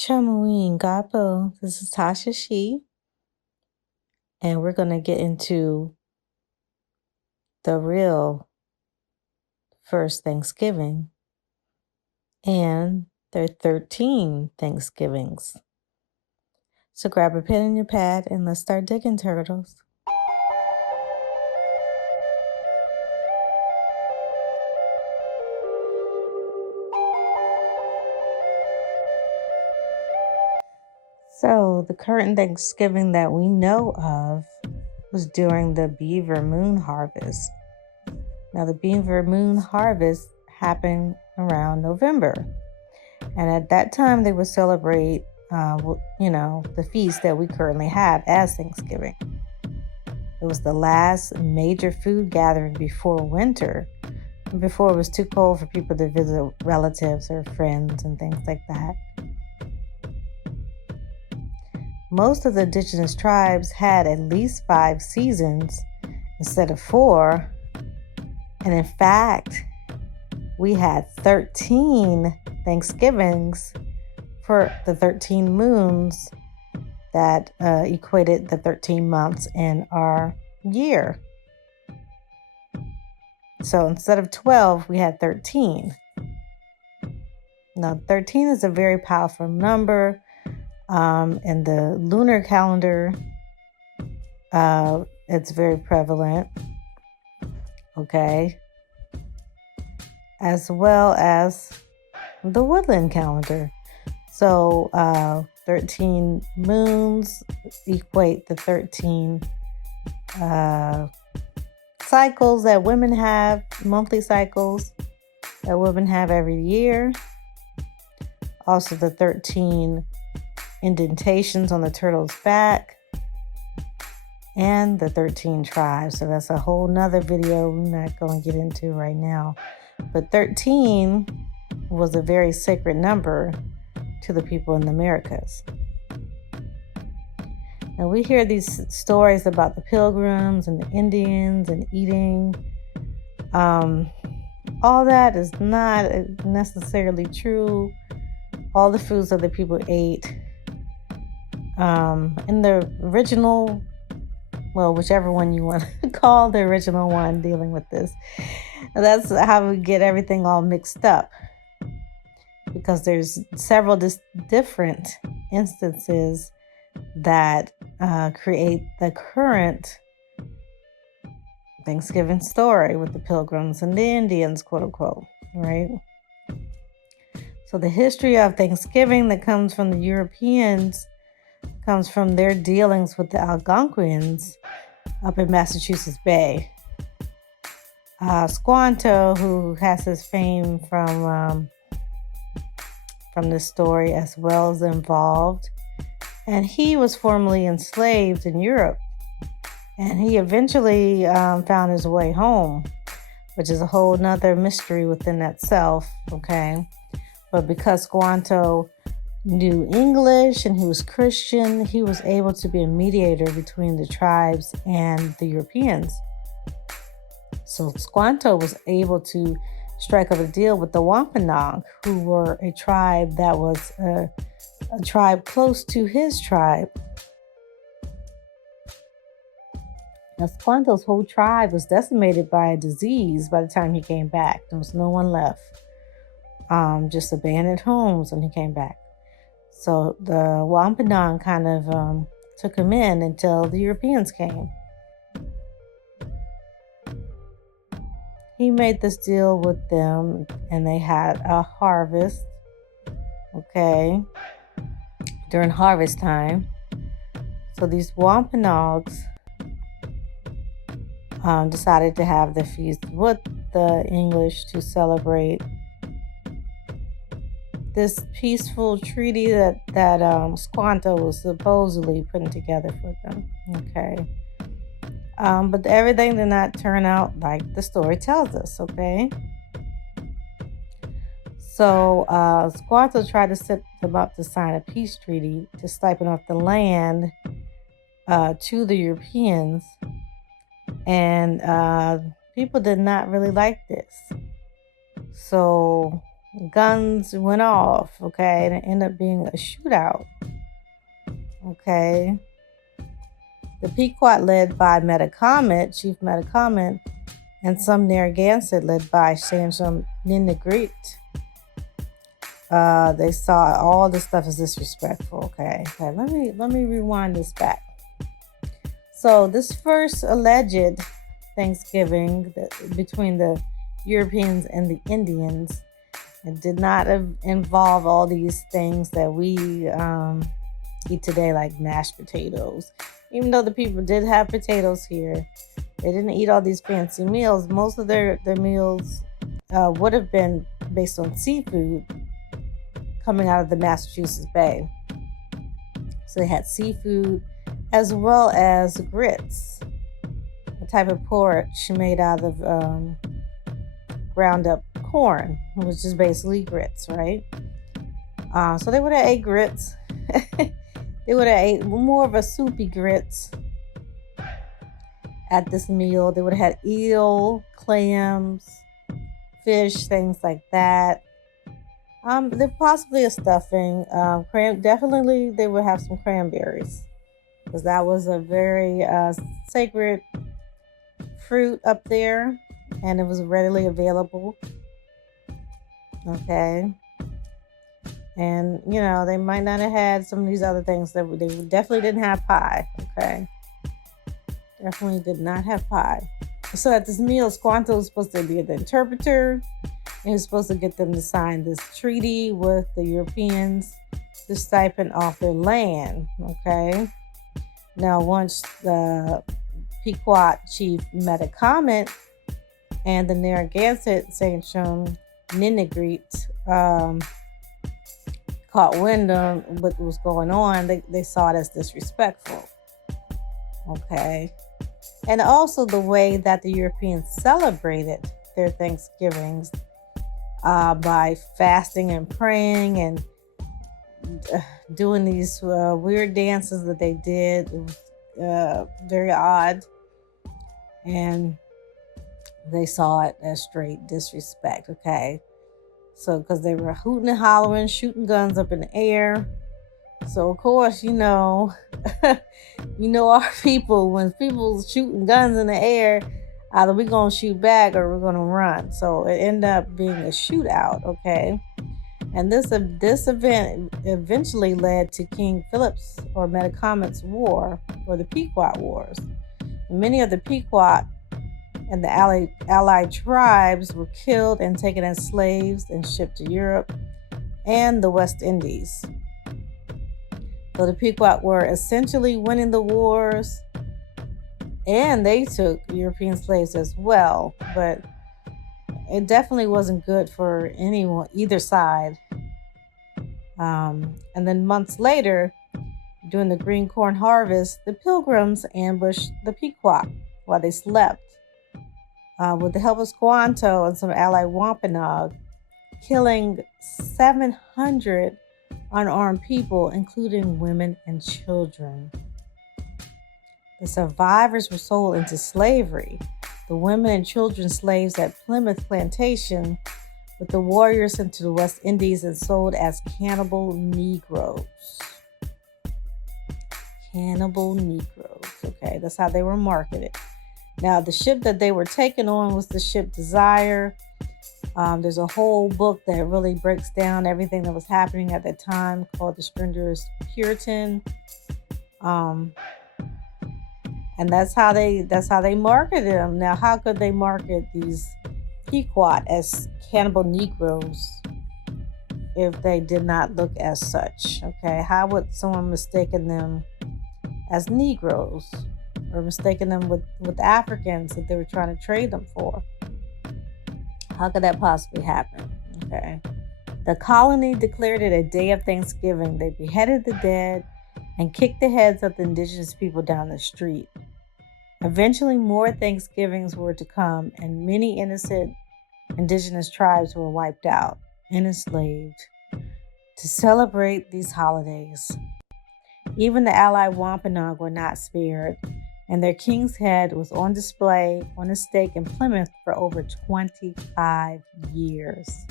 Chamuin Gapo. This is TashaXi, and we're going to get into the real first Thanksgiving and their 13 Thanksgivings. So grab a pen and your pad and let's start digging, turtles. So the current Thanksgiving that we know of was during the beaver moon harvest. Now the beaver moon harvest happened around November. And at that time they would celebrate, the feast that we currently have as Thanksgiving. It was the last major food gathering before winter, before it was too cold for people to visit relatives or friends and things like that. Most of the indigenous tribes had at least 5 seasons instead of 4. And in fact, we had 13 Thanksgivings for the 13 moons that equated the 13 months in our year. So instead of 12, we had 13. Now, 13 is a very powerful number. In the lunar calendar, it's very prevalent, okay? As well as the woodland calendar. So 13 moons equate the 13 cycles that women have, monthly cycles that women have every year. Also the 13 indentations on the turtle's back and the 13 tribes. So that's a whole nother video we're not going to get into right now. But 13 was a very sacred number to the people in the Americas. Now we hear these stories about the Pilgrims and the Indians and eating. All that is not necessarily true. All the foods that the people ate in the original, well, whichever one you want to call the original one dealing with this. That's how we get everything all mixed up, because there's several different instances that create the current Thanksgiving story with the Pilgrims and the Indians, quote unquote, right? So the history of Thanksgiving that comes from the Europeans comes from their dealings with the Algonquians up in Massachusetts Bay. Squanto, who has his fame from this story as well, is involved. And he was formerly enslaved in Europe. And he eventually found his way home, which is a whole nother mystery within itself, okay? But because Squanto knew English and he was Christian, he was able to be a mediator between the tribes and the Europeans. So Squanto was able to strike up a deal with the Wampanoag, who were a tribe that was a tribe close to his tribe. Now Squanto's whole tribe was decimated by a disease by the time he came back. There was no one left. Just abandoned homes when he came back. So the Wampanoag kind of took him in until the Europeans came. He made this deal with them and they had a harvest, okay, during harvest time. So these Wampanoags decided to have the feast with the English to celebrate this peaceful treaty that Squanto was supposedly putting together for them. Okay. But everything did not turn out like the story tells us, okay? So Squanto tried to set them up to sign a peace treaty to siphon off the land to the Europeans. And people did not really like this. So guns went off, okay, and it ended up being a shootout, okay. The Pequot led by Chief Metacomet, and some Narragansett led by Sansom Ninigreet. They saw all this stuff as disrespectful. Okay. Let me rewind this back. So this first alleged Thanksgiving between the Europeans and the Indians, it did not involve all these things that we eat today, like mashed potatoes. Even though the people did have potatoes here, they didn't eat all these fancy meals. Most of their meals would have been based on seafood coming out of the Massachusetts Bay. So they had seafood as well as grits, a type of porridge made out of ground up corn, which is basically grits, right? So they would have ate grits. They would have ate more of a soupy grits at this meal. They would have had eel, clams, fish, things like that. There possibly a stuffing. Definitely they would have some cranberries, because that was a very sacred fruit up there, and it was readily available. Okay. And, you know, they might not have had some of these other things. They definitely didn't have pie. Okay. Definitely did not have pie. So at this meal, Squanto was supposed to be the interpreter. And he was supposed to get them to sign this treaty with the Europeans to stipend off their land. Okay. Now, once the Pequot chief Metacomet and the Narragansett Sansom Ninigreet caught wind of what was going on, they saw it as disrespectful. Okay. And also the way that the Europeans celebrated their Thanksgivings by fasting and praying and doing these weird dances that they did. It was very odd. And they saw it as straight disrespect. Okay. So, because they were hooting and hollering, shooting guns up in the air. So, of course, you know our people, when people shooting guns in the air, either we're going to shoot back or we're going to run. So, it ended up being a shootout, okay? And this event eventually led to King Philip's or Metacomet's War, or the Pequot Wars. And many of the Pequot and the allied tribes were killed and taken as slaves and shipped to Europe and the West Indies. So the Pequot were essentially winning the wars, and they took European slaves as well. But it definitely wasn't good for either side. And then months later, during the green corn harvest, the Pilgrims ambushed the Pequot while they slept. With the help of Squanto and some allied Wampanoag, killing 700 unarmed people, including women and children. The survivors were sold into slavery. The women and children slaves at Plymouth plantation, with the warriors sent to the West Indies and sold as cannibal Negroes. Cannibal Negroes. Okay, that's how they were marketed. Now, the ship that they were taken on was the ship Desire. There's a whole book that really breaks down everything that was happening at that time, called The Strenuous Puritan. And that's how they marketed them. Now, how could they market these Pequot as cannibal Negroes if they did not look as such? Okay, how would someone mistaken them as Negroes, or mistaken them with Africans that they were trying to trade them for? How could that possibly happen? Okay. The colony declared it a day of Thanksgiving. They beheaded the dead and kicked the heads of the indigenous people down the street. Eventually, more Thanksgivings were to come, and many innocent indigenous tribes were wiped out and enslaved to celebrate these holidays. Even the allied Wampanoag were not spared, and their king's head was on display on a stake in Plymouth for over 25 years.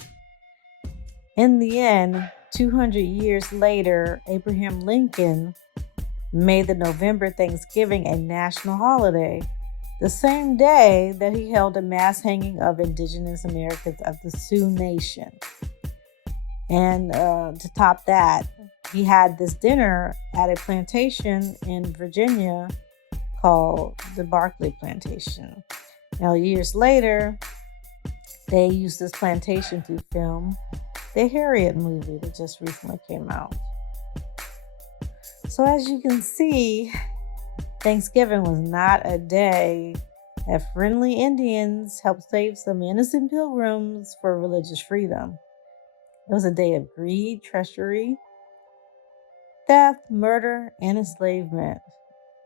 In the end, 200 years later, Abraham Lincoln made the November Thanksgiving a national holiday, the same day that he held a mass hanging of indigenous Americans of the Sioux Nation. And to top that, he had this dinner at a plantation in Virginia called the Barclay Plantation. Now, years later, they used this plantation to film the Harriet movie that just recently came out. So as you can see, Thanksgiving was not a day that friendly Indians helped save some innocent pilgrims for religious freedom. It was a day of greed, treachery, theft, murder, and enslavement.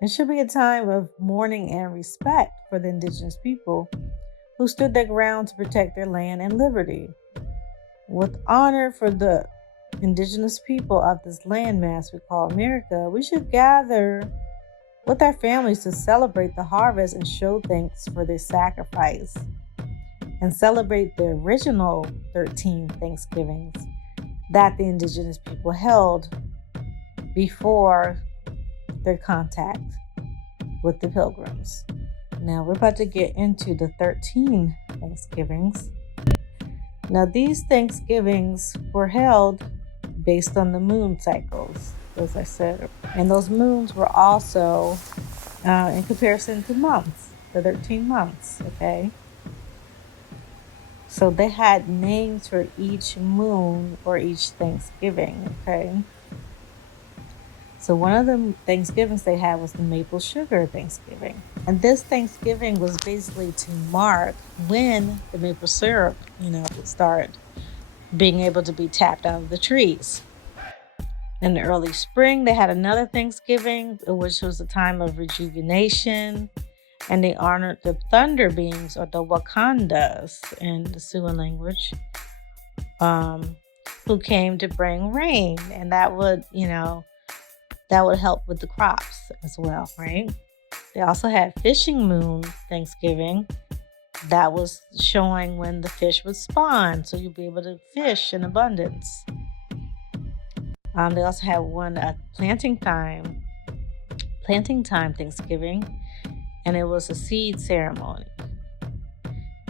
It should be a time of mourning and respect for the indigenous people who stood their ground to protect their land and liberty. With honor for the indigenous people of this landmass we call America, we should gather with our families to celebrate the harvest and show thanks for their sacrifice, and celebrate the original 13 Thanksgivings that the indigenous people held before their contact with the pilgrims. Now we're about to get into the 13 Thanksgivings. Now these Thanksgivings were held based on the moon cycles, as I said. And those moons were also in comparison to months, the 13 months, okay? So they had names for each moon or each Thanksgiving, okay? So one of the Thanksgivings they had was the maple sugar Thanksgiving. And this Thanksgiving was basically to mark when the maple syrup, would start being able to be tapped out of the trees. In the early spring, they had another Thanksgiving, which was a time of rejuvenation, and they honored the thunder beings, or the Wakandas in the Sioux language, who came to bring rain, and that would help with the crops as well, right? They also had fishing moon Thanksgiving. That was showing when the fish would spawn, so you'd be able to fish in abundance. They also had one at planting time Thanksgiving, and it was a seed ceremony.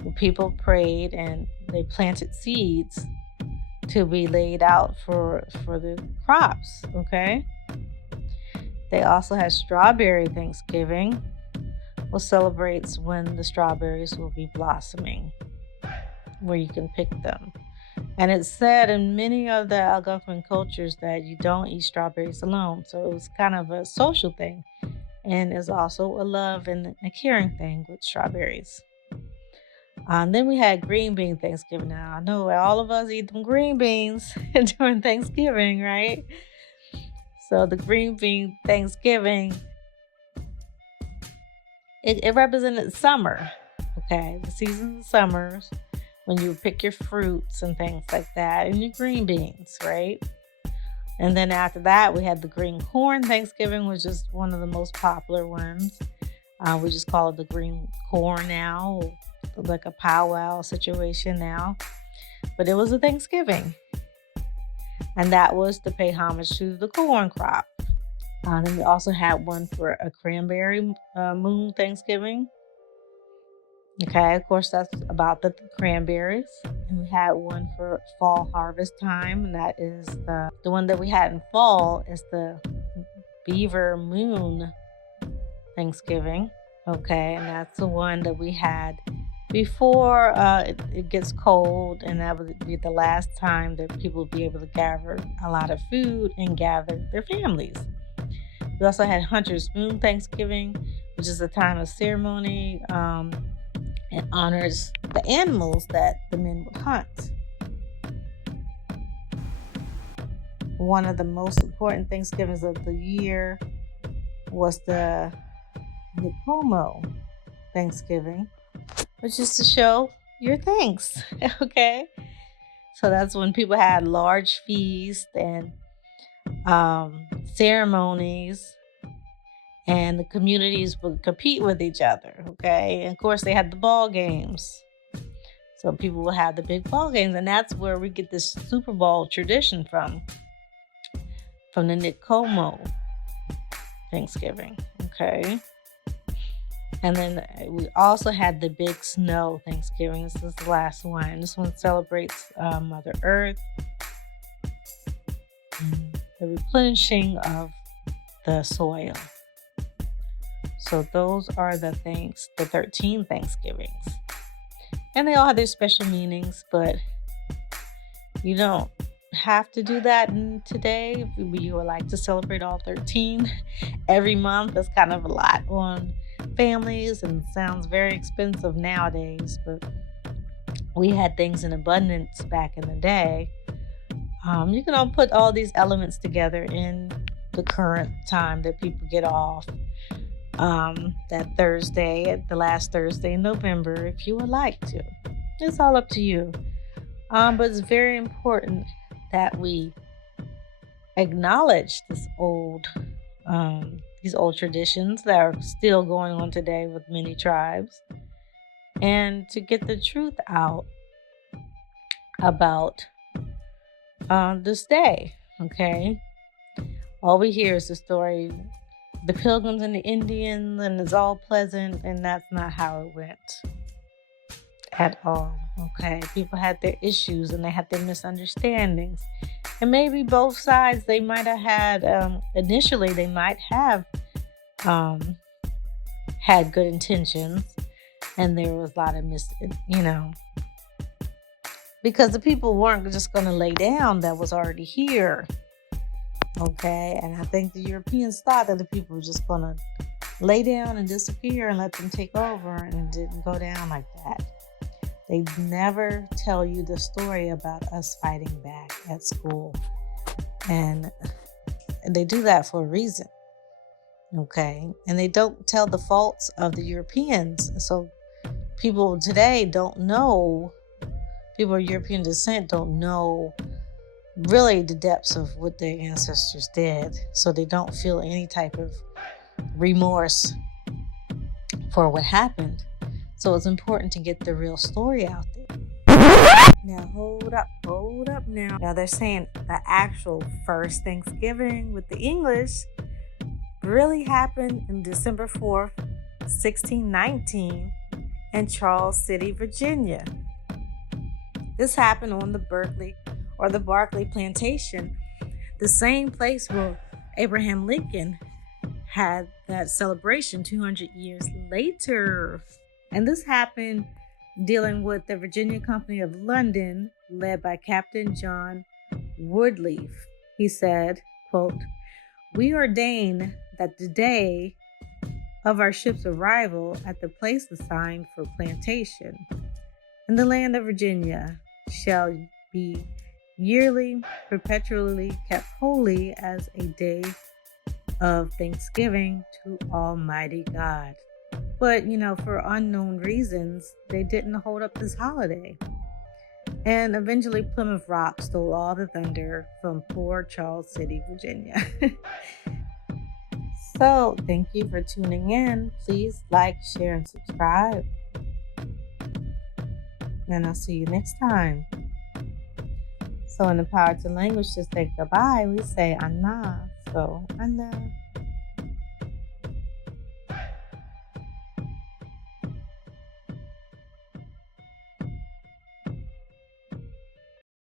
The people prayed and they planted seeds to be laid out for the crops, okay? They also had strawberry Thanksgiving, which celebrates when the strawberries will be blossoming, where you can pick them. And it's said in many of the Algonquin cultures that you don't eat strawberries alone. So it was kind of a social thing. And it's also a love and a caring thing with strawberries. Then we had green bean Thanksgiving. Now, I know all of us eat them green beans during Thanksgiving, right? So the green bean Thanksgiving, it represented summer, okay? The season of summers, when you pick your fruits and things like that, and your green beans, right? And then after that, we had the green corn Thanksgiving, which is one of the most popular ones. We just call it the green corn now, like a powwow situation now. But it was a Thanksgiving. And that was to pay homage to the corn crop. Then we also had one for a cranberry moon Thanksgiving. Okay, of course, that's about the cranberries. And we had one for fall harvest time, and that is the one that we had in fall is the beaver moon Thanksgiving. Okay, and that's the one that we had before it gets cold, and that would be the last time that people would be able to gather a lot of food and gather their families. We also had Hunter's Moon Thanksgiving, which is a time of ceremony and honors the animals that the men would hunt. One of the most important Thanksgivings of the year was the Nicomo Thanksgiving, which is to show your thanks, okay? So that's when people had large feasts and ceremonies, and the communities would compete with each other, okay? And of course, they had the ball games. So people will have the big ball games, and that's where we get this Super Bowl tradition from the Nicomo Thanksgiving, okay? And then we also had the big snow Thanksgiving. This is the last one. This one celebrates Mother Earth, the replenishing of the soil. So those are the 13 Thanksgivings. And they all have their special meanings, but you don't have to do that today. If you would like to celebrate all 13 every month, that's kind of a lot on families and sounds very expensive nowadays, but we had things in abundance back in the day. You can all put all these elements together in the current time that people get off. That Thursday, the last Thursday in November, if you would like to. It's all up to you. But it's very important that we acknowledge these old traditions that are still going on today with many tribes, and to get the truth out about this day, okay? All we hear is the story, the Pilgrims and the Indians, and it's all pleasant, and that's not how it went at all, okay? People had their issues and they had their misunderstandings, and maybe both sides, they might have had, initially they might have had good intentions, and there was a lot of because the people weren't just going to lay down that was already here. Okay, and I think the Europeans thought that the people were just going to lay down and disappear and let them take over, and it didn't go down like that. They never tell you the story about us fighting back at school, and they do that for a reason. Okay, and they don't tell the faults of the Europeans. So people today don't know, people of European descent don't know really the depths of what their ancestors did, so they don't feel any type of remorse for what happened. So it's important to get the real story out there. Now hold up now. Now they're saying the actual first Thanksgiving with the English really happened in December 4th, 1619 in Charles City, Virginia. This happened on the Barclay Plantation, the same place where Abraham Lincoln had that celebration 200 years later. And this happened dealing with the Virginia Company of London, led by Captain John Woodleaf. He said, quote, "We ordain that the day of our ship's arrival at the place assigned for plantation in the land of Virginia shall be yearly, perpetually kept holy as a day of thanksgiving to Almighty God." But, for unknown reasons, they didn't hold up this holiday. And eventually Plymouth Rock stole all the thunder from poor Charles City, Virginia. So, thank you for tuning in. Please like, share, and subscribe. And I'll see you next time. So in the Power to Language to say goodbye, we say Anna. So, Anna.